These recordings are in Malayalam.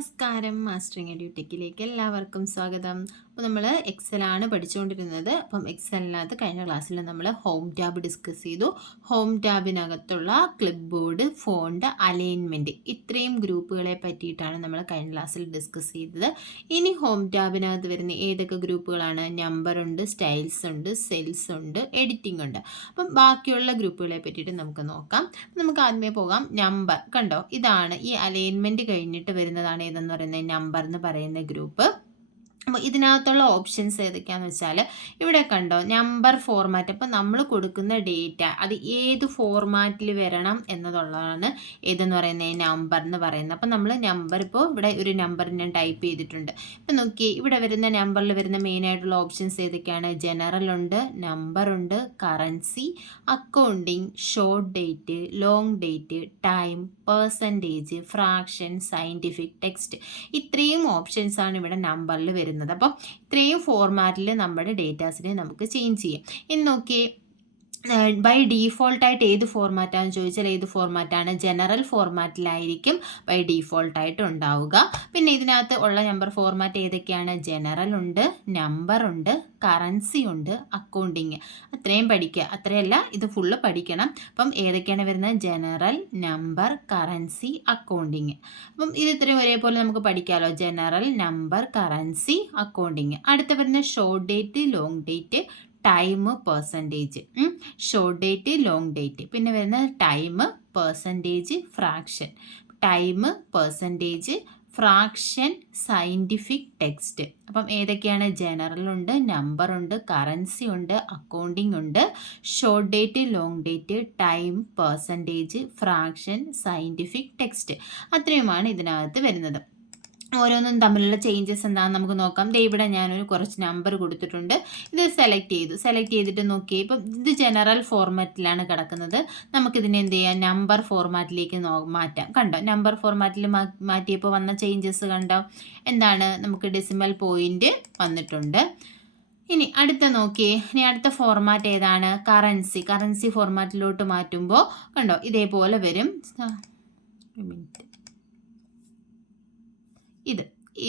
നമസ്കാരം, മാസ്റ്ററിങ് എഡ്യൂടെക്കിലേക്ക് എല്ലാവർക്കും സ്വാഗതം. അപ്പോൾ നമ്മൾ എക്സലാണ് പഠിച്ചുകൊണ്ടിരുന്നത്. അപ്പം എക്സലിനകത്ത് കഴിഞ്ഞ ക്ലാസ്സിൽ നമ്മൾ ഹോം ടാബ് ഡിസ്കസ് ചെയ്തു. ഹോം ടാബിനകത്തുള്ള ക്ലിപ്പ് ബോർഡ്, ഫോണ്ട്, അലൈൻമെൻറ്റ് ഇത്രയും ഗ്രൂപ്പുകളെ പറ്റിയിട്ടാണ് നമ്മൾ കഴിഞ്ഞ ക്ലാസ്സിൽ ഡിസ്കസ് ചെയ്തത്. ഇനി ഹോം ടാബിനകത്ത് വരുന്ന ഏതൊക്കെ ഗ്രൂപ്പുകളാണ്? നമ്പർ ഉണ്ട്, സ്റ്റൈൽസ് ഉണ്ട്, സെൽസ് ഉണ്ട്, എഡിറ്റിംഗ് ഉണ്ട്. അപ്പം ബാക്കിയുള്ള ഗ്രൂപ്പുകളെ പറ്റിയിട്ട് നമുക്ക് നോക്കാം. നമുക്ക് ആദ്യമേ പോകാം. നമ്പർ കണ്ടോ, ഇതാണ് ഈ അലൈൻമെൻറ്റ് കഴിഞ്ഞിട്ട് വരുന്നതാണ് ഏതെന്ന് പറയുന്നത് നമ്പർ എന്ന് പറയുന്ന ഗ്രൂപ്പ്. അപ്പോൾ ഇതിനകത്തുള്ള ഓപ്ഷൻസ് ഏതൊക്കെയാണെന്ന് വെച്ചാൽ ഇവിടെ കണ്ടോ, നമ്പർ ഫോർമാറ്റ്. അപ്പോൾ നമ്മൾ കൊടുക്കുന്ന ഡേറ്റ അത് ഏത് ഫോർമാറ്റിൽ വരണം എന്നതുള്ളതാണ് ഏതെന്ന് പറയുന്നത് നമ്പർ എന്ന് പറയുന്നത്. അപ്പോൾ നമ്മൾ നമ്പർ, ഇപ്പോൾ ഇവിടെ ഒരു നമ്പർ ഞാൻ ടൈപ്പ് ചെയ്തിട്ടുണ്ട്. ഇപ്പം നോക്കി, ഇവിടെ വരുന്ന നമ്പറിൽ വരുന്ന മെയിനായിട്ടുള്ള ഓപ്ഷൻസ് ഏതൊക്കെയാണ്? ജനറൽ ഉണ്ട്, നമ്പർ ഉണ്ട്, currency, accounting, short date, long date, time, percentage, fraction, scientific, text. ഇത്രയും ഓപ്ഷൻസാണ് ഇവിടെ നമ്പറിൽ വരുന്നത്. അപ്പോൾ ഇത്രയും ഫോർമാറ്റിൽ നമ്മുടെ ഡേറ്റാസിനെ നമുക്ക് ചേഞ്ച് ചെയ്യാം. ഇനി നോക്കിയേ, ബൈ ഡീഫോൾട്ടായിട്ട് ഏത് ഫോർമാറ്റാണെന്ന് ചോദിച്ചാൽ ഏത് ഫോർമാറ്റാണ്? ജനറൽ ഫോർമാറ്റിലായിരിക്കും ബൈ ഡീഫോൾട്ടായിട്ട് ഉണ്ടാവുക. പിന്നെ ഇതിനകത്ത് ഉള്ള നമ്പർ ഫോർമാറ്റ് ഏതൊക്കെയാണ്? ജനറൽ ഉണ്ട്, നമ്പർ ഉണ്ട്, കറൻസി ഉണ്ട്, അക്കൗണ്ടിങ്. അത്രയും പഠിക്കുക, അത്രയല്ല ഇത് ഫുള്ള് പഠിക്കണം. അപ്പം ഏതൊക്കെയാണ് വരുന്നത്? General, number, currency, accounting. അപ്പം ഇത് ഇത്രയും ഒരേപോലെ നമുക്ക് പഠിക്കാമല്ലോ. General, number, currency, accounting. അടുത്ത വരുന്ന short date, long date, time, percentage. Short date, long date. പിന്നെ വരുന്ന time, percentage, fraction. Time, percentage, fraction, scientific, text. അപ്പം ഏതൊക്കെയാണ്? ജനറൽ ഉണ്ട്, നമ്പർ ഉണ്ട്, കറൻസി ഉണ്ട്, അക്കൗണ്ടിങ് ഉണ്ട്, short date, long date, time, percentage, fraction, scientific, text. അത്രയുമാണ് ഇതിനകത്ത് വരുന്നത്. ഓരോന്നും തമ്മിലുള്ള ചേഞ്ചസ് എന്താണെന്ന് നമുക്ക് നോക്കാം. ഇവിടെ ഞാനൊരു കുറച്ച് നമ്പർ കൊടുത്തിട്ടുണ്ട്. ഇത് സെലക്ട് ചെയ്തിട്ട് നോക്കി. ഇപ്പം ഇത് ജനറൽ ഫോർമാറ്റിലാണ് കിടക്കുന്നത്. നമുക്കിതിനെ എന്ത് ചെയ്യാം? നമ്പർ ഫോർമാറ്റിലേക്ക് മാറ്റാം. കണ്ടോ, നമ്പർ ഫോർമാറ്റിൽ മാറ്റിയപ്പോൾ വന്ന ചേഞ്ചസ് കണ്ടോ? എന്താണ്? നമുക്ക് ഡെസിമൽ പോയിന്റ് വന്നിട്ടുണ്ട്. ഇനി അടുത്ത ഫോർമാറ്റ് ഏതാണ്? കറൻസി ഫോർമാറ്റിലോട്ട് മാറ്റുമ്പോൾ കണ്ടോ ഇതേപോലെ വരും.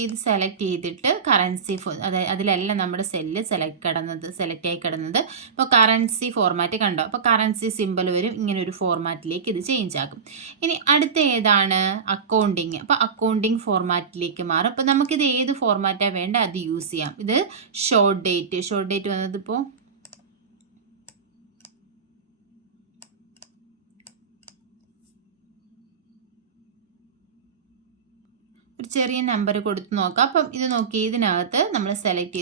ഇത് സെലക്ട് ചെയ്തിട്ട് കറൻസി, അതായത് അതിലെല്ലാം നമ്മുടെ സെല്ല് സെലക്ട് ആയി കിടന്നത്. ഇപ്പോൾ കറൻസി ഫോർമാറ്റ് കണ്ടോ, അപ്പോൾ കറൻസി സിമ്പിൾ വരും. ഇങ്ങനെ ഒരു ഫോർമാറ്റിലേക്ക് ഇത് ചേഞ്ച് ആകും. ഇനി അടുത്ത ഏതാണ്? അക്കൗണ്ടിങ്. അപ്പോൾ അക്കൗണ്ടിങ് ഫോർമാറ്റിലേക്ക് മാറും. അപ്പോൾ നമുക്കിത് ഏത് ഫോർമാറ്റാണ് വേണ്ട അത് യൂസ് ചെയ്യാം. ഇത് ഷോർട്ട് ഡേറ്റ് വന്നതിപ്പോൾ ഒരു ചെറിയ നമ്പർ കൊടുത്ത് നോക്കാം. അപ്പം ഇത് നോക്കി, ഇതിനകത്ത് നമ്മൾ സെലക്ട്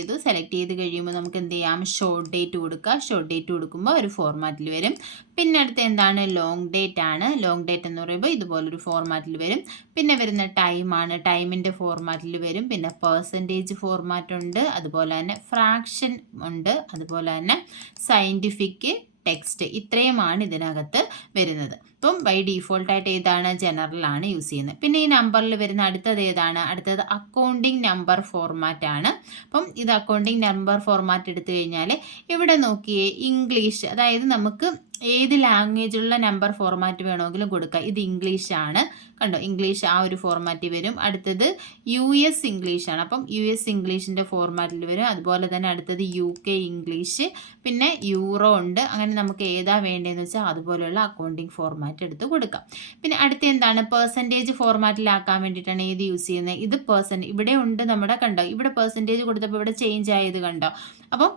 ചെയ്ത് കഴിയുമ്പോൾ നമുക്ക് എന്ത് ചെയ്യാം? ഷോർട്ട് ഡേറ്റ് കൊടുക്കുക. ഷോർട്ട് ഡേറ്റ് കൊടുക്കുമ്പോൾ ഒരു ഫോർമാറ്റിൽ വരും. പിന്നെ അടുത്ത് എന്താണ്? ലോങ് ഡേറ്റ് ആണ്. ലോങ് ഡേറ്റ് എന്ന് പറയുമ്പോൾ ഇതുപോലൊരു ഫോർമാറ്റിൽ വരും. പിന്നെ വരുന്ന ടൈമാണ്. ടൈമിൻ്റെ ഫോർമാറ്റിൽ വരും. പിന്നെ പെർസെൻറ്റേജ് ഫോർമാറ്റ് ഉണ്ട്, അതുപോലെ തന്നെ ഫ്രാക്ഷൻ ഉണ്ട്, അതുപോലെ തന്നെ സയൻറ്റിഫിക്, ടെക്സ്റ്റ്. ഇത്രയുമാണ് ഇതിനകത്ത് വരുന്നത്. ഇപ്പം ബൈ ഡീഫോൾട്ടായിട്ട് ഏതാണ്? ജനറലാണ് യൂസ് ചെയ്യുന്നത്. പിന്നെ ഈ നമ്പറിൽ വരുന്ന അടുത്തത് ഏതാണ്? അടുത്തത് അക്കൗണ്ടിങ് നമ്പർ ഫോർമാറ്റ് ആണ്. അപ്പം ഇത് അക്കൗണ്ടിങ് നമ്പർ ഫോർമാറ്റ് എടുത്തു കഴിഞ്ഞാൽ ഇവിടെ നോക്കിയേ, ഇംഗ്ലീഷ്, അതായത് നമുക്ക് ഏത് ലാംഗ്വേജുള്ള നമ്പർ ഫോർമാറ്റ് വേണമെങ്കിലും കൊടുക്കാം. ഇത് ഇംഗ്ലീഷാണ്. കണ്ടോ, ഇംഗ്ലീഷ് ആ ഒരു ഫോർമാറ്റിൽ വരും. അടുത്തത് US ഇംഗ്ലീഷാണ്. അപ്പം US ഇംഗ്ലീഷിൻ്റെ ഫോർമാറ്റിൽ വരും. അതുപോലെ തന്നെ അടുത്തത് UK ഇംഗ്ലീഷ്, പിന്നെ യൂറോ ഉണ്ട്. അങ്ങനെ നമുക്ക് ഏതാ വേണ്ടതെന്ന് വെച്ചാൽ അതുപോലെയുള്ള അക്കൗണ്ടിങ് ഫോർമാറ്റ് എടുത്ത് കൊടുക്കാം. പിന്നെ അടുത്ത എന്താണ്? പെർസെൻറ്റേജ് ഫോർമാറ്റിലാക്കാൻ വേണ്ടിയിട്ടാണ് ഏത് യൂസ് ചെയ്യുന്നത്? ഇത് ഇവിടെ ഉണ്ട് നമ്മുടെ, കണ്ടോ ഇവിടെ പെർസെൻറ്റേജ് കൊടുത്തപ്പോൾ ഇവിടെ ചേഞ്ച് ആയത് കണ്ടോ. അപ്പം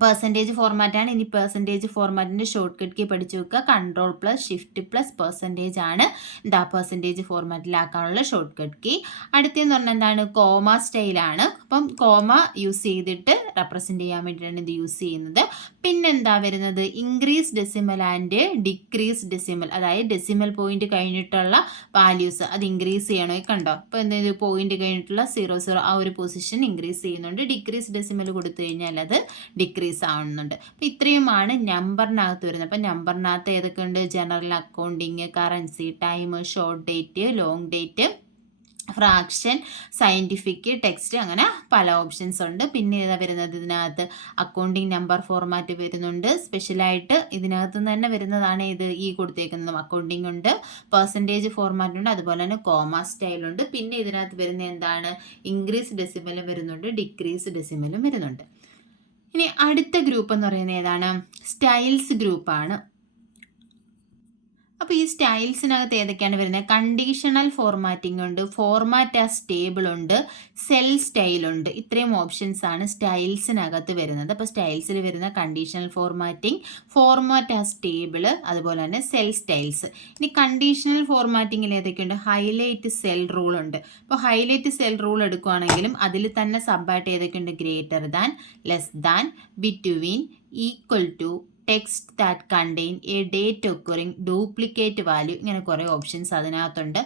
പെർസെൻറ്റേജ് ഫോർമാറ്റാണ്. ഇനി പെർസെൻറ്റേജ് ഫോർമാറ്റിൻ്റെ ഷോർട്ട് കട്ട് കീ പഠിച്ചു വെക്കുക. Ctrl+Shift+% ആണ് എന്താ പെർസെൻറ്റേജ് ഫോർമാറ്റിലാക്കാനുള്ള ഷോർട്ട് കട്ട് കീ. അടുത്തെന്ന് പറഞ്ഞാൽ എന്താണ്? കോമ സ്റ്റൈലാണ്. അപ്പം കോമ യൂസ് ചെയ്തിട്ട് റെപ്രസെൻറ്റ് ചെയ്യാൻ വേണ്ടിയിട്ടാണ് ഇത് യൂസ് ചെയ്യുന്നത്. പിന്നെന്താ വരുന്നത്? Increase decimal and decrease decimal, അതായത് ഡെസിമൽ പോയിന്റ് കഴിഞ്ഞിട്ടുള്ള വാല്യൂസ് അത് ഇൻക്രീസ് ചെയ്യണോ? കണ്ടോ, ഇപ്പോൾ എന്തെങ്കിലും പോയിന്റ് കഴിഞ്ഞിട്ടുള്ള 00 ആ ഒരു പൊസിഷൻ ഇൻക്രീസ് ചെയ്യുന്നുണ്ട്. ഡിക്രീസ് ഡെസിമൽ കൊടുത്തു കഴിഞ്ഞാൽ അത് ഡിക്രീസ് ആവുന്നുണ്ട്. അപ്പോൾ ഇത്രയുമാണ് നമ്പറിനകത്ത് വരുന്നത്. അപ്പോൾ നമ്പറിനകത്ത് ഏതൊക്കെയുണ്ട്? General, accounting, currency, time, short date, long date, fraction, scientific, text, അങ്ങനെ പല ഓപ്ഷൻസ് ഉണ്ട്. പിന്നെ ഏതാ വരുന്നത് ഇതിനകത്ത് അക്കൗണ്ടിങ് നമ്പർ ഫോർമാറ്റ് വരുന്നുണ്ട്. സ്പെഷ്യലായിട്ട് ഇതിനകത്ത് നിന്ന് തന്നെ വരുന്നതാണ് ഇത് ഈ കൊടുത്തേക്കുന്നത്. അക്കൗണ്ടിങ് ഉണ്ട്, പെർസെൻറ്റേജ് ഫോർമാറ്റ് ഉണ്ട്, അതുപോലെ തന്നെ കോമ സ്റ്റൈലുണ്ട്. പിന്നെ ഇതിനകത്ത് വരുന്ന എന്താണ് ഇൻക്രീസ് ഡെസിമലും വരുന്നുണ്ട്, ഡിക്രീസ് ഡെസിമലും വരുന്നുണ്ട്. ഇനി അടുത്ത ഗ്രൂപ്പ് എന്ന് പറയുന്നത് ഏതാണ്? സ്റ്റൈൽസ് ഗ്രൂപ്പാണ്. അപ്പോൾ ഈ സ്റ്റൈൽസിനകത്ത് ഏതൊക്കെയാണ് വരുന്നത്? കണ്ടീഷണൽ ഫോർമാറ്റിംഗ് ഉണ്ട്, ഫോർമാറ്റ് ആസ് ടേബിൾ ഉണ്ട്, സെൽ സ്റ്റൈൽ ഉണ്ട്. ഇത്രയും ഓപ്ഷൻസ് ആണ് സ്റ്റൈൽസിനകത്ത് വരുന്നത്. അപ്പോൾ സ്റ്റൈൽസിൽ വരുന്ന conditional formatting, format as table, അതുപോലെ തന്നെ സെൽ സ്റ്റൈൽസ്. ഇനി കണ്ടീഷണൽ ഫോർമാറ്റിങ്ങിൽ ഏതൊക്കെയുണ്ട്? ഹൈലൈറ്റ് സെൽ റൂൾ ഉണ്ട്. അപ്പോൾ ഹൈലൈറ്റ് സെൽ റൂൾ എടുക്കുകയാണെങ്കിലും അതിൽ തന്നെ സബ്ബായിട്ട് ഏതൊക്കെയുണ്ട്? Greater than, less than, between, equal to, text that contain a date occurring, duplicate value, ഇങ്ങനെ കുറേ ഓപ്ഷൻസ് അതിനകത്തുണ്ട്.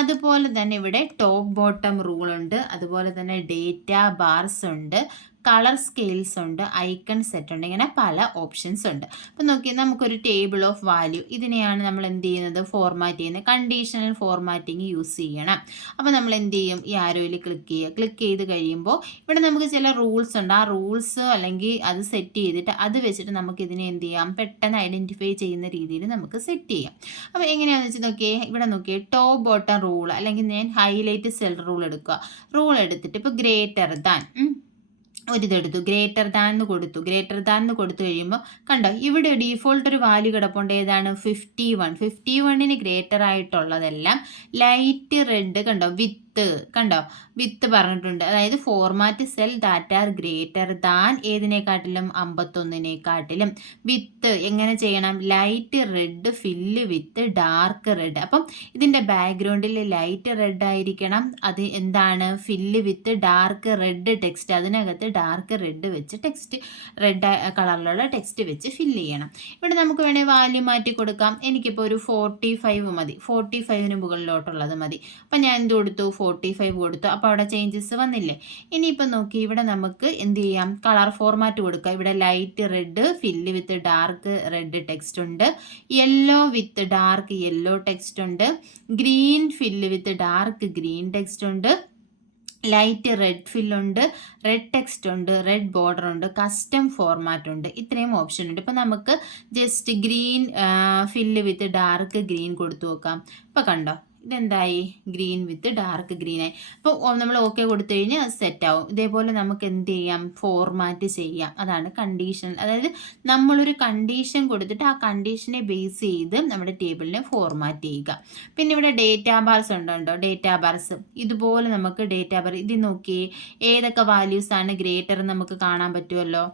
അതുപോലെ തന്നെ ഇവിടെ ടോപ്പ് ബോട്ടം റൂൾ ഉണ്ട്, അതുപോലെ തന്നെ ഡേറ്റ ബാർസ് ഉണ്ട്, കളർ സ്കെയിൽസ് ഉണ്ട്, ഐക്കൺ സെറ്റ് ഉണ്ട്, ഇങ്ങനെ പല ഓപ്ഷൻസ് ഉണ്ട്. അപ്പം നോക്കി നമുക്കൊരു ടേബിൾ ഓഫ് വാല്യൂ, ഇതിനെയാണ് നമ്മൾ എന്ത് ചെയ്യുന്നത്? ഫോർമാറ്റ് ചെയ്യുന്നത്. കണ്ടീഷണൽ ഫോർമാറ്റിംഗ് യൂസ് ചെയ്യണം. അപ്പോൾ നമ്മൾ എന്ത് ചെയ്യും? ഈ ആരോയിൽ ക്ലിക്ക് ചെയ്യുക. ക്ലിക്ക് ചെയ്ത് കഴിയുമ്പോൾ ഇവിടെ നമുക്ക് ചില റൂൾസ് ഉണ്ട്. ആ റൂൾസ് അല്ലെങ്കിൽ അത് സെറ്റ് ചെയ്തിട്ട് അത് വെച്ചിട്ട് നമുക്ക് ഇതിനെ എന്ത് ചെയ്യാം? പെട്ടെന്ന് ഐഡൻറ്റിഫൈ ചെയ്യുന്ന രീതിയിൽ നമുക്ക് സെറ്റ് ചെയ്യാം. അപ്പോൾ എങ്ങനെയാണെന്ന് വെച്ചാൽ നോക്കിയേ, ഇവിടെ നോക്കിയേ, ടോപ്പ് ബോട്ടം റൂൾ അല്ലെങ്കിൽ ഞാൻ ഹൈലൈറ്റ് സെൽ റൂൾ എടുക്കുക. റൂൾ എടുത്തിട്ട് ഇപ്പോൾ ഗ്രേറ്റർ ദാൻ ഒരിതെടുത്തു, ഗ്രേറ്റർ ദാൻ എന്ന് കൊടുത്തു. ഗ്രേറ്റർ ദാൻ എന്ന് കൊടുത്തു കഴിയുമ്പോൾ കണ്ടോ ഇവിടെ ഡീഫോൾട്ട് ഒരു വാല്യൂ കിടപ്പുണ്ട്. ഏതാണ്? 51. 51ന് ഗ്രേറ്റർ ആയിട്ടുള്ളതെല്ലാം ലൈറ്റ് റെഡ് കണ്ടോ, വിത്ത് കണ്ടോ, വിത്ത് പറഞ്ഞിട്ടുണ്ട്. അതായത് format cell that are greater than ഏതിനെക്കാട്ടിലും? 51നെക്കാട്ടിലും. വിത്ത് എങ്ങനെ ചെയ്യണം? Light red fill with dark red. അപ്പം ഇതിൻ്റെ ബാക്ക്ഗ്രൗണ്ടിൽ ലൈറ്റ് റെഡ് ആയിരിക്കണം. അത് എന്താണ്? Fill with dark red text. അതിനകത്ത് ഡാർക്ക് റെഡ് വെച്ച് ടെക്സ്റ്റ്, റെഡ് കളറിലുള്ള ടെക്സ്റ്റ് വെച്ച് ഫില്ല് ചെയ്യണം. ഇവിടെ നമുക്ക് വേണേൽ വാല്യൂ മാറ്റി കൊടുക്കാം. എനിക്കിപ്പോൾ ഒരു 45 മതി, 45ന് മുകളിലോട്ടുള്ളത് മതി. അപ്പം ഞാൻ എന്ത് കൊടുത്തു? 45 കൊടുത്തു. അപ്പോൾ അവിടെ ചേഞ്ചസ് വന്നില്ലേ? ഇനിയിപ്പോൾ നോക്കി, ഇവിടെ നമുക്ക് എന്ത് ചെയ്യാം? കളർ ഫോർമാറ്റ് കൊടുക്കുക. ഇവിടെ light red fill with dark red text ഉണ്ട്, yellow with dark yellow text ഉണ്ട്, green fill with dark green text ഉണ്ട്, ലൈറ്റ് റെഡ് ഫില്ലുണ്ട്, റെഡ് ടെക്സ്റ്റ് ഉണ്ട്, റെഡ് ബോർഡർ ഉണ്ട്, കസ്റ്റം ഫോർമാറ്റ് ഉണ്ട്. ഇത്രയും ഓപ്ഷൻ ഉണ്ട്. ഇപ്പം നമുക്ക് just green fill with dark green കൊടുത്തു നോക്കാം. ഇപ്പം കണ്ടോ, ഇതെന്തായി? ഗ്രീൻ വിത്ത് ഡാർക്ക് ഗ്രീൻ ആയി. അപ്പോൾ നമ്മൾ ഓക്കെ കൊടുത്തു കഴിഞ്ഞാൽ സെറ്റ് ആവും. ഇതേപോലെ നമുക്ക് എന്ത് ചെയ്യാം? ഫോർമാറ്റ് ചെയ്യാം. അതാണ് കണ്ടീഷൻ. അതായത് നമ്മളൊരു കണ്ടീഷൻ കൊടുത്തിട്ട് ആ കണ്ടീഷനെ ബേസ് ചെയ്ത് നമ്മുടെ ടേബിളിനെ ഫോർമാറ്റ് ചെയ്യുക. പിന്നെ ഇവിടെ ഡേറ്റാ ബാർസ് ഉണ്ടോ? ഡേറ്റാ ബാർസ് ഇതുപോലെ നമുക്ക് ഡേറ്റാ ബാർ ഇത് നോക്കി ഏതൊക്കെ വാല്യൂസ് ആണ് ഗ്രേറ്റർ നമുക്ക് കാണാൻ പറ്റുമല്ലോ.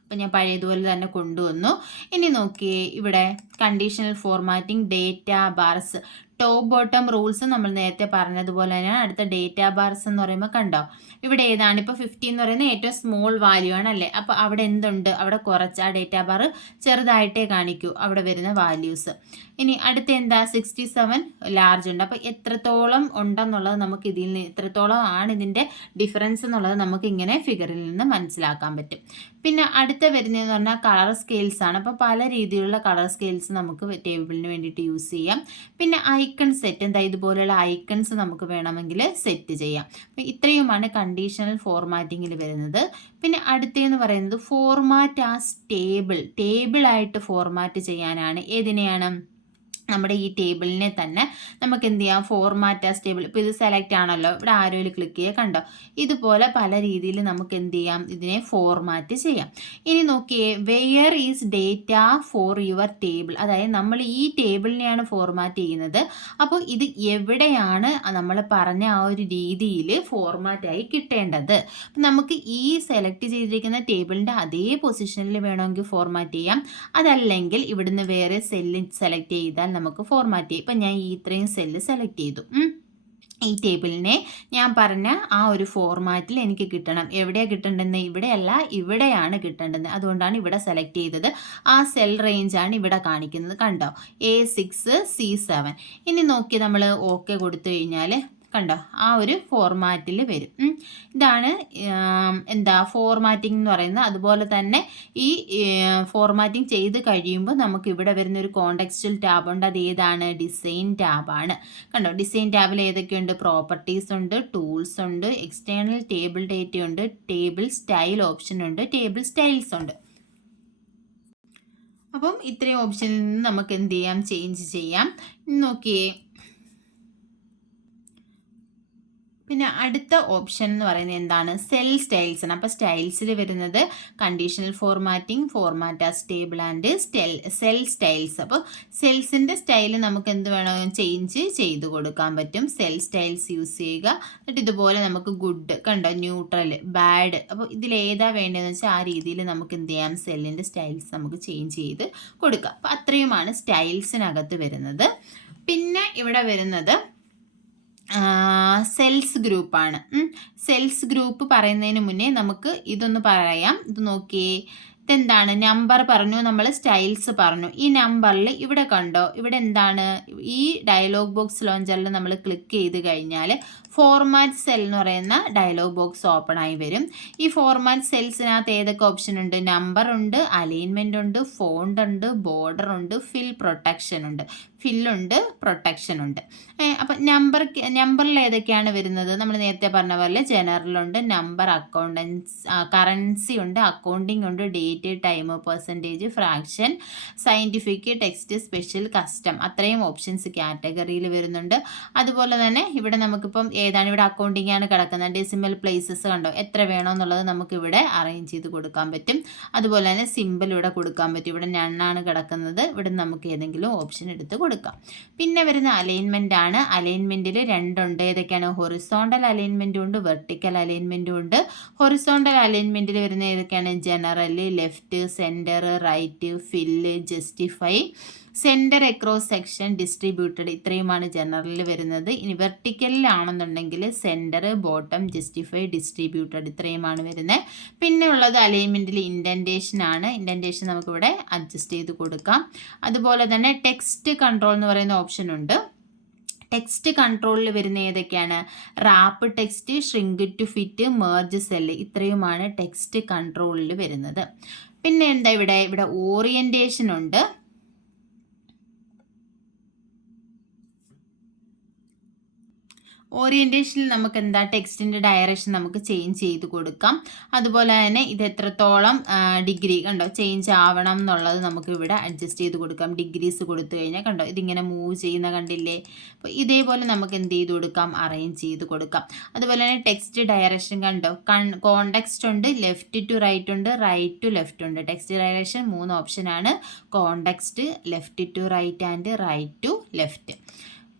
അപ്പം ഞാൻ പഴയതുപോലെ തന്നെ കൊണ്ടുവന്നു. ഇനി നോക്കിയേ, ഇവിടെ conditional formatting, data bars, top bottom rules നമ്മൾ നേരത്തെ പറഞ്ഞതുപോലെ തന്നെയാണ്. അടുത്ത ഡേറ്റ ബാർസ് എന്ന് പറയുമ്പോൾ കണ്ടോ, ഇവിടെ ഏതാണ്? ഇപ്പോൾ 50 എന്ന് പറയുന്നത് ഏറ്റവും സ്മോൾ വാല്യൂ ആണ് അല്ലേ? അപ്പോൾ അവിടെ എന്തുണ്ട്? അവിടെ കുറച്ച് ആ ഡേറ്റ ബാർ ചെറുതായിട്ടേ കാണിക്കൂ അവിടെ വരുന്ന വാല്യൂസ്. ഇനി അടുത്ത എന്താ? 67 ലാർജ് ഉണ്ട്. അപ്പോൾ എത്രത്തോളം ഉണ്ടെന്നുള്ളത് നമുക്ക് ഇതിൽ നിന്ന്, എത്രത്തോളം ആണ് ഇതിൻ്റെ ഡിഫറൻസ് എന്നുള്ളത് നമുക്ക് ഇങ്ങനെ ഫിഗറിൽ നിന്ന് മനസ്സിലാക്കാൻ പറ്റും. പിന്നെ അടുത്ത വരുന്നതെന്ന് പറഞ്ഞാൽ കളർ സ്കെയിൽസ് ആണ്. അപ്പോൾ പല രീതിയിലുള്ള കളർ സ്കെയിൽസ് നമുക്ക് ടേബിളിന് വേണ്ടിയിട്ട് യൂസ് ചെയ്യാം. പിന്നെ ഐക്കൺ സെറ്റ്, എന്താ ഇതുപോലെയുള്ള ഐക്കൺസ് നമുക്ക് വേണമെങ്കിൽ സെറ്റ് ചെയ്യാം. അപ്പോൾ ഇത്രയുമാണ് കണ്ടീഷണൽ ഫോർമാറ്റിങ്ങിൽ വരുന്നത്. പിന്നെ അടുത്തതെന്ന് പറയുന്നത് ഫോർമാറ്റ് ആസ് ടേബിൾ, ടേബിളായിട്ട് ഫോർമാറ്റ് ചെയ്യാനാണ്. ഏതിനെയാണ്? നമ്മുടെ ഈ ടേബിളിനെ തന്നെ നമുക്ക് എന്ത് ചെയ്യാം? Format as table. ഇപ്പോൾ ഇത് സെലക്ട് ആണല്ലോ, ഇവിടെ ആരോയിൽ ക്ലിക്ക് ചെയ്യുക, കണ്ടോ, ഇതുപോലെ പല രീതിയിൽ നമുക്ക് എന്ത് ചെയ്യാം? ഇതിനെ ഫോർമാറ്റ് ചെയ്യാം. ഇനി നോക്കിയേ, where is data for your table. അതായത് നമ്മൾ ഈ ടേബിളിനെയാണ് ഫോർമാറ്റ് ചെയ്യുന്നത്. അപ്പോൾ ഇത് എവിടെയാണ് നമ്മൾ പറഞ്ഞ ആ ഒരു രീതിയിൽ ഫോർമാറ്റായി കിട്ടേണ്ടത്? അപ്പം നമുക്ക് ഈ സെലക്ട് ചെയ്തിരിക്കുന്ന ടേബിളിൻ്റെ അതേ പൊസിഷനിൽ വേണമെങ്കിൽ ഫോർമാറ്റ് ചെയ്യാം. അതല്ലെങ്കിൽ ഇവിടുന്ന് വേറെ സെല്ല് സെലക്ട് ചെയ്താൽ നമുക്ക് ഫോർമാറ്റ് ചെയ്യാം. ഇപ്പം ഞാൻ ഈ ഇത്രയും സെല്ല് സെലക്ട് ചെയ്തു. ഈ ടേബിളിനെ ഞാൻ പറഞ്ഞ ആ ഒരു ഫോർമാറ്റിൽ എനിക്ക് കിട്ടണം. എവിടെയാണ് കിട്ടേണ്ടതെന്ന്? ഇവിടെയല്ല, ഇവിടെയാണ് കിട്ടേണ്ടത്. അതുകൊണ്ടാണ് ഇവിടെ സെലക്ട് ചെയ്തത്. ആ സെൽ റേഞ്ചാണ് ഇവിടെ കാണിക്കുന്നത്. കണ്ടോ, A6 C7. ഇനി നോക്കി നമ്മൾ ഓക്കെ കൊടുത്തു കഴിഞ്ഞാൽ കണ്ടോ, ആ ഒരു ഫോർമാറ്റിൽ വരും. ഇതാണ് എന്താ ഫോർമാറ്റിംഗ് എന്ന് പറയുന്നത്. അതുപോലെ തന്നെ ഈ ഫോർമാറ്റിംഗ് ചെയ്ത് കഴിയുമ്പോൾ നമുക്ക് ഇവിടെ വരുന്ന ഒരു കോണ്ടെക്സ്റ്റുവൽ ടാബ് ഉണ്ട്. അത് ഏതാണ്? ഡിസൈൻ ടാബാണ്. കണ്ടോ, ഡിസൈൻ ടാബിൽ ഏതൊക്കെയുണ്ട്? പ്രോപ്പർട്ടീസ് ഉണ്ട്, ടൂൾസ് ഉണ്ട്, എക്സ്റ്റേണൽ ടേബിൾ ഡേറ്റ ഉണ്ട്, ടേബിൾ സ്റ്റൈൽ ഓപ്ഷൻ ഉണ്ട്, ടേബിൾ സ്റ്റൈൽസ് ഉണ്ട്. അപ്പം ഇത്രയും ഓപ്ഷനിൽ നിന്ന് നമുക്ക് എന്ത് ചെയ്യാം? ചേഞ്ച് ചെയ്യാം. നോക്കിയേ, പിന്നെ അടുത്ത ഓപ്ഷൻ എന്ന് പറയുന്നത് എന്താണ്? സെൽ സ്റ്റൈൽസ് ആണ്. അപ്പോൾ സ്റ്റൈൽസിൽ വരുന്നത് conditional formatting, format as table and cell styles. അപ്പോൾ സെൽസിൻ്റെ സ്റ്റൈൽ നമുക്ക് എന്ത് വേണം? ചേഞ്ച് ചെയ്ത് കൊടുക്കാൻ പറ്റും. സെൽ സ്റ്റൈൽസ് യൂസ് ചെയ്യുക. എന്നിട്ട് ഇതുപോലെ നമുക്ക് ഗുഡ്, കണ്ടോ, ന്യൂട്രൽ, ബാഡ്, അപ്പോൾ ഇതിലേതാ വേണ്ടതെന്ന് വെച്ചാൽ ആ രീതിയിൽ നമുക്ക് എന്ത് ചെയ്യാം? സെല്ലിൻ്റെ സ്റ്റൈൽസ് നമുക്ക് ചേഞ്ച് ചെയ്ത് കൊടുക്കാം. അപ്പോൾ അത്രയുമാണ് സ്റ്റൈൽസിനകത്ത് വരുന്നത്. പിന്നെ ഇവിടെ വരുന്നത് സെൽസ് ഗ്രൂപ്പാണ്. സെൽസ് ഗ്രൂപ്പ് പറയുന്നതിന് മുന്നേ നമുക്ക് ഇതൊന്ന് പറയാം. ഇത് നോക്കിയേ, ഇതെന്താണ്? നമ്പർ പറഞ്ഞു, നമ്മൾ സ്റ്റൈൽസ് പറഞ്ഞു. ഈ നമ്പറിൽ ഇവിടെ കണ്ടോ, ഇവിടെ എന്താണ്? ഈ ഡയലോഗ് ബോക്സ് ലോഞ്ചറിൽ നമ്മൾ ക്ലിക്ക് ചെയ്ത് കഴിഞ്ഞാൽ ഫോർമാറ്റ് സെൽ എന്ന് പറയുന്ന ഡയലോഗ് ബോക്സ് ഓപ്പൺ ആയി വരും. ഈ ഫോർമാറ്റ് സെൽസിനകത്ത് ഏതൊക്കെ ഓപ്ഷൻ ഉണ്ട്? നമ്പർ ഉണ്ട്, അലൈൻമെൻ്റ് ഉണ്ട്, ഫോണ്ട് ഉണ്ട്, ബോർഡർ ഉണ്ട്, ഫിൽ പ്രൊട്ടക്ഷൻ ഉണ്ട്. ഫില്ലുണ്ട്, പ്രൊട്ടക്ഷൻ ഉണ്ട്. അപ്പം നമ്പറിൽ ഏതൊക്കെയാണ് വരുന്നത്? നമ്മൾ നേരത്തെ പറഞ്ഞ പോലെ ജനറലുണ്ട്, നമ്പർ, കറൻസി ഉണ്ട്, അക്കൗണ്ടിങ് ഉണ്ട്, date, time, percentage, fraction, scientific, text, special, custom, അത്രയും ഓപ്ഷൻസ് കാറ്റഗറിയിൽ വരുന്നുണ്ട്. അതുപോലെ തന്നെ ഇവിടെ നമുക്കിപ്പം ഏതാണ്? ഇവിടെ അക്കൗണ്ടിങ് ആണ് കിടക്കുന്നത്. ഡെസിമൽ പ്ലേസസ് കണ്ടോ, എത്ര വേണമെന്നുള്ളത് നമുക്കിവിടെ അറേഞ്ച് ചെയ്ത് കൊടുക്കാൻ പറ്റും. അതുപോലെ തന്നെ സിമ്പിൾ ഇവിടെ കൊടുക്കാൻ പറ്റും. ഇവിടെ നണ്ണാണ് കിടക്കുന്നത്. ഇവിടെ നമുക്ക് ഏതെങ്കിലും ഓപ്ഷൻ എടുത്ത് കൊടുക്കാം. പിന്നെ വരുന്ന അലൈൻമെൻ്റ് ആണ്. അലൈൻമെൻറ്റിൽ രണ്ടുണ്ട്. ഏതൊക്കെയാണ്? ഹൊറിസോണ്ടൽ അലൈൻമെൻറ്റും ഉണ്ട്, വെർട്ടിക്കൽ അലൈൻമെൻറ്റും ഉണ്ട്. ഹൊറിസോണ്ടൽ അലൈൻമെൻറ്റിൽ വരുന്ന ഏതൊക്കെയാണ്? General, left, centre, right, fill, justify, centre, across section, distributed, ഇത്രയുമാണ് ജനറലിൽ വരുന്നത്. ഇനി വെർട്ടിക്കലിലാണെന്നുണ്ടെങ്കിൽ സെൻറ്റർ, ബോട്ടം, ജസ്റ്റിഫൈ, ഡിസ്ട്രിബ്യൂട്ടഡ്, ഇത്രയുമാണ് വരുന്നത്. പിന്നെ ഉള്ളത് അലൈൻമെൻറ്റിൽ ഇൻഡൻറ്റേഷൻ ആണ്. ഇൻഡൻറ്റേഷൻ നമുക്കിവിടെ അഡ്ജസ്റ്റ് ചെയ്ത് കൊടുക്കാം. അതുപോലെ തന്നെ ടെക്സ്റ്റ് കൺട്രോൾ എന്ന് പറയുന്ന ഓപ്ഷൻ ഉണ്ട്. ടെക്സ്റ്റ് കൺട്രോളിൽ വരുന്ന ഏതൊക്കെയാണ്? Wrap text, shrink to fit, merge cell, ഇത്രയുമാണ് ടെക്സ്റ്റ് കൺട്രോളിൽ വരുന്നത്. പിന്നെ എന്താ ഇവിടെ ഓറിയൻറ്റേഷൻ ഉണ്ട്. ഓറിയൻറ്റേഷനിൽ നമുക്ക് എന്താ? ടെക്സ്റ്റിൻ്റെ ഡയറക്ഷൻ നമുക്ക് ചേഞ്ച് ചെയ്ത് കൊടുക്കാം. അതുപോലെ തന്നെ ഇത് എത്രത്തോളം ഡിഗ്രി കണ്ടോ ചേഞ്ച് ആവണം എന്നുള്ളത് നമുക്ക് ഇവിടെ അഡ്ജസ്റ്റ് ചെയ്ത് കൊടുക്കാം. ഡിഗ്രീസ് കൊടുത്തു കഴിഞ്ഞാൽ കണ്ടോ ഇതിങ്ങനെ മൂവ് ചെയ്യുന്ന കണ്ടില്ലേ? അപ്പോൾ ഇതേപോലെ നമുക്ക് എന്ത് ചെയ്ത് കൊടുക്കാം? അറേഞ്ച് ചെയ്ത് കൊടുക്കാം. അതുപോലെ തന്നെ ടെക്സ്റ്റ് ഡയറക്ഷൻ കണ്ടോ, കോണ്ടെക്സ്റ്റ് ഉണ്ട്, ലെഫ്റ്റ് ടു റൈറ്റ് ഉണ്ട്, റൈറ്റ് ടു ലെഫ്റ്റ് ഉണ്ട്. ടെക്സ്റ്റ് ഡയറക്ഷൻ 3 ഓപ്ഷനാണ്: context, left to right and right to left.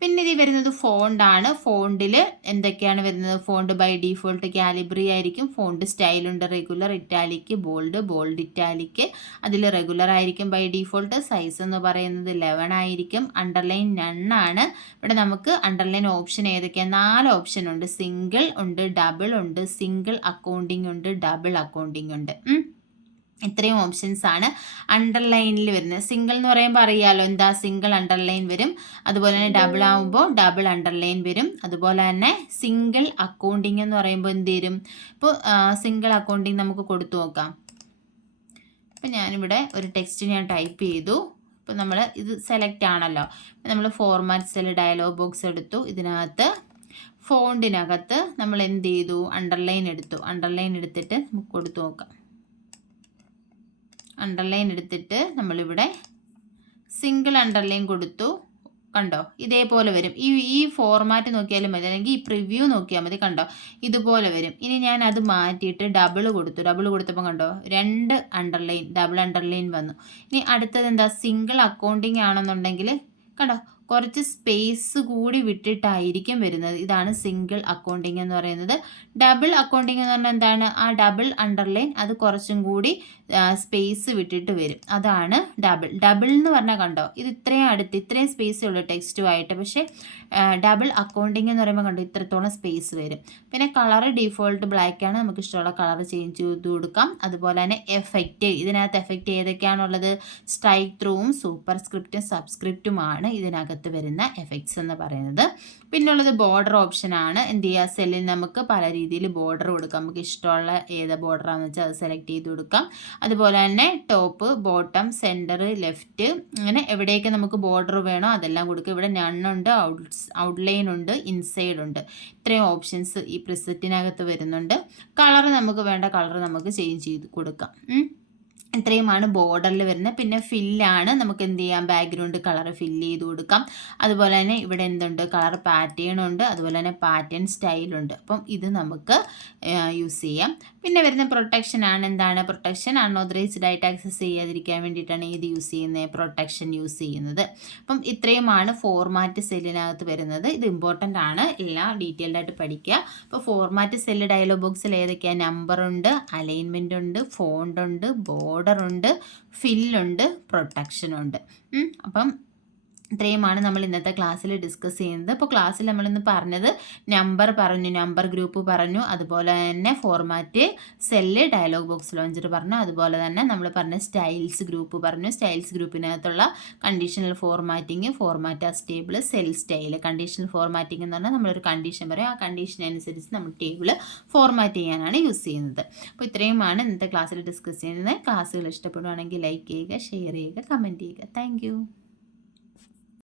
പിന്നെ ഇത് വരുന്നത് ഫോണ്ടാണ്. ഫോണ്ടിൽ എന്തൊക്കെയാണ് വരുന്നത്? ഫോണ്ട് ബൈ ഡീഫോൾട്ട് കാലിബ്രി ആയിരിക്കും. ഫോണ്ട് സ്റ്റൈലുണ്ട്, റെഗുലർ, ഇറ്റാലിക്, ബോൾഡ് ഇറ്റാലിക്. അതിൽ റെഗുലർ ആയിരിക്കും ബൈ ഡീഫോൾട്ട്. സൈസ് എന്ന് പറയുന്നത് 11 ആയിരിക്കും. അണ്ടർലൈൻ നണ്ണാണ്. ഇവിടെ നമുക്ക് അണ്ടർലൈൻ ഓപ്ഷൻ ഏതൊക്കെയാണ്? 4 ഓപ്ഷൻ ഉണ്ട്. സിംഗിൾ ഉണ്ട്, ഡബിൾ ഉണ്ട്, സിംഗിൾ അക്കൗണ്ടിങ് ഉണ്ട്, ഡബിൾ അക്കൗണ്ടിങ് ഉണ്ട്. ഇത്രയും ഓപ്ഷൻസ് ആണ് അണ്ടർലൈനിൽ വരുന്നത്. സിംഗിൾ എന്ന് പറയുമ്പോൾ അറിയാമല്ലോ എന്താ? സിംഗിൾ അണ്ടർലൈൻ വരും. അതുപോലെ തന്നെ ഡബിൾ ആകുമ്പോൾ ഡബിൾ അണ്ടർലൈൻ വരും. അതുപോലെ തന്നെ സിംഗിൾ അക്കൗണ്ടിങ് എന്ന് പറയുമ്പോൾ എന്ത് വരും? ഇപ്പോൾ സിംഗിൾ അക്കൗണ്ടിങ് നമുക്ക് കൊടുത്തു നോക്കാം. ഇപ്പം ഞാനിവിടെ ഒരു ടെക്സ്റ്റ് ഞാൻ ടൈപ്പ് ചെയ്തു. ഇപ്പോൾ നമ്മൾ ഇത് സെലക്ട് ആണല്ലോ. നമ്മൾ ഫോർമാറ്റ് സെൽ ഡയലോഗ് ബോക്സ് എടുത്തു. ഇതിനകത്ത് ഫോണ്ടിനകത്ത് നമ്മൾ എന്ത് ചെയ്തു? അണ്ടർലൈൻ എടുത്തു. അണ്ടർലൈൻ എടുത്തിട്ട് നമുക്ക് കൊടുത്തു നോക്കാം. അണ്ടർലൈൻ എടുത്തിട്ട് നമ്മളിവിടെ സിംഗിൾ അണ്ടർലൈൻ കൊടുത്തു. കണ്ടോ ഇതേപോലെ വരും. ഈ ഫോർമാറ്റ് നോക്കിയാലും മതി, അല്ലെങ്കിൽ ഈ പ്രിവ്യൂ നോക്കിയാൽ മതി. കണ്ടോ ഇതുപോലെ വരും. ഇനി ഞാൻ അത് മാറ്റിയിട്ട് ഡബിൾ കൊടുത്തു. ഡബിൾ കൊടുത്തപ്പോൾ കണ്ടോ 2 അണ്ടർലൈൻ, ഡബിൾ അണ്ടർലൈൻ വന്നു. ഇനി അടുത്തത് എന്താ? സിംഗിൾ അക്കൗണ്ടിങ് ആണെന്നുണ്ടെങ്കിൽ കണ്ടോ കുറച്ച് സ്പേസ് കൂടി വിട്ടിട്ടായിരിക്കും വരുന്നത്. ഇതാണ് സിംഗിൾ അക്കൗണ്ടിങ് എന്ന് പറയുന്നത്. ഡബിൾ അക്കൗണ്ടിങ് എന്ന് പറഞ്ഞാൽ എന്താണ്? ആ ഡബിൾ അണ്ടർലൈൻ അത് കുറച്ചും കൂടി സ്പേസ് വിട്ടിട്ട് വരും. അതാണ് ഡബിൾ എന്ന് പറഞ്ഞാൽ കണ്ടോ ഇത് ഇത്രയും അടുത്ത് ഇത്രയും സ്പേസേ ഉള്ളൂ ടെക്സ്റ്റുമായിട്ട്. പക്ഷേ ഡബിൾ അക്കൗണ്ടിങ് എന്ന് പറയുമ്പോൾ കണ്ടോ ഇത്രത്തോളം സ്പേസ് വരും. പിന്നെ കളർ ഡീഫോൾട്ട് ബ്ലാക്ക് ആണ്. നമുക്ക് ഇഷ്ടമുള്ള കളർ ചേഞ്ച് ചെയ്ത് കൊടുക്കാം. അതുപോലെ തന്നെ എഫക്റ്റ്, ഇതിനകത്ത് എഫക്റ്റ് ഏതൊക്കെയാണുള്ളത്? സ്ട്രൈക്ക് ത്രൂവും സൂപ്പർ സ്ക്രിപ്റ്റും സബ്സ്ക്രിപ്റ്റുമാണ് ഇതിനകത്ത് സെല്ലിനകത്ത് വരുന്ന എഫക്ട്സ് എന്ന് പറയുന്നത്. പിന്നുള്ളത് ബോർഡർ ഓപ്ഷനാണ്. എന്ത് ചെയ്യുക, സെല്ലിന് നമുക്ക് പല രീതിയിൽ ബോർഡർ കൊടുക്കാം. നമുക്ക് ഇഷ്ടമുള്ള ഏത് ബോർഡറാണെന്ന് വെച്ചാൽ അത് സെലക്ട് ചെയ്ത് കൊടുക്കാം. അതുപോലെ തന്നെ ടോപ്പ്, ബോട്ടം, സെൻറ്റർ, ലെഫ്റ്റ്, അങ്ങനെ എവിടെയൊക്കെ നമുക്ക് ബോർഡർ വേണോ അതെല്ലാം കൊടുക്കുക. ഇവിടെ നണ്ണുണ്ട്, ഔട്ട്ലൈൻ ഉണ്ട്, ഇൻസൈഡ് ഉണ്ട്. ഇത്രയും ഓപ്ഷൻസ് ഈ പ്രിസെറ്റിനകത്ത് വരുന്നുണ്ട്. കളർ നമുക്ക് വേണ്ട കളർ നമുക്ക് ചേഞ്ച് ചെയ്ത് കൊടുക്കാം. ഇത്രയുമാണ് ബോർഡറിൽ വരുന്നത്. പിന്നെ ഫില്ലാണ്, നമുക്ക് എന്ത് ചെയ്യാം, ബാക്ക്ഗ്രൗണ്ട് കളർ ഫില്ല് ചെയ്ത് കൊടുക്കാം. അതുപോലെ തന്നെ ഇവിടെ എന്തുണ്ട്, കളർ പാറ്റേൺ ഉണ്ട്, അതുപോലെ തന്നെ പാറ്റേൺ സ്റ്റൈലുണ്ട്. അപ്പം ഇത് നമുക്ക് യൂസ് ചെയ്യാം. പിന്നെ വരുന്ന പ്രൊട്ടക്ഷൻ ആണ്. എന്താണ് പ്രൊട്ടക്ഷൻ? അൺഓതറൈസ്ഡ് ആയിട്ട് ആക്സസ് ചെയ്യാതിരിക്കാൻ വേണ്ടിയിട്ടാണ് ഇത് യൂസ് ചെയ്യുന്നത്, പ്രൊട്ടക്ഷൻ യൂസ് ചെയ്യുന്നത്. അപ്പം ഇത്രയുമാണ് ഫോർമാറ്റ് സെല്ലിനകത്ത് വരുന്നത്. ഇത് ഇമ്പോർട്ടൻ്റ് ആണ്, എല്ലാം ഡീറ്റെയിൽഡ് ആയിട്ട് പഠിക്കുക. അപ്പോൾ ഫോർമാറ്റ് സെല്ല് ഡയലോഗ് ബോക്സിൽ ഏതൊക്കെയാണ്? നമ്പറുണ്ട്, അലൈൻമെൻ്റ് ഉണ്ട്, ഫോണ്ട് ഉണ്ട്, ബോർഡർ ഉണ്ട്, ഫില്ലുണ്ട്, പ്രൊട്ടക്ഷനുണ്ട്. അപ്പം ഇത്രയുമാണ് നമ്മൾ ഇന്നത്തെ ക്ലാസ്സിൽ ഡിസ്കസ് ചെയ്യുന്നത്. അപ്പോൾ ക്ലാസ്സിൽ നമ്മളിന്ന് പറഞ്ഞത് നമ്പർ പറഞ്ഞു, നമ്പർ ഗ്രൂപ്പ് പറഞ്ഞു, അതുപോലെ തന്നെ format cell dialog box launcher പറഞ്ഞു, അതുപോലെ തന്നെ നമ്മൾ പറഞ്ഞ സ്റ്റൈൽസ് ഗ്രൂപ്പ് പറഞ്ഞു. സ്റ്റൈൽസ് ഗ്രൂപ്പിനകത്തുള്ള conditional formatting, format as table, cell style. Conditional formatting എന്ന് പറഞ്ഞാൽ നമ്മളൊരു കണ്ടീഷൻ പറയും, ആ കണ്ടീഷൻ അനുസരിച്ച് നമ്മൾ ടേബിൾ ഫോർമാറ്റ് ചെയ്യാനാണ് യൂസ് ചെയ്യുന്നത്. അപ്പോൾ ഇത്രയുമാണ് ഇന്നത്തെ ക്ലാസ്സിൽ ഡിസ്കസ് ചെയ്യുന്നത്. ക്ലാസ്സുകൾ ഇഷ്ടപ്പെടുവാണെങ്കിൽ ലൈക്ക് ചെയ്യുക, ഷെയർ ചെയ്യുക, കമൻറ്റ് ചെയ്യുക. താങ്ക്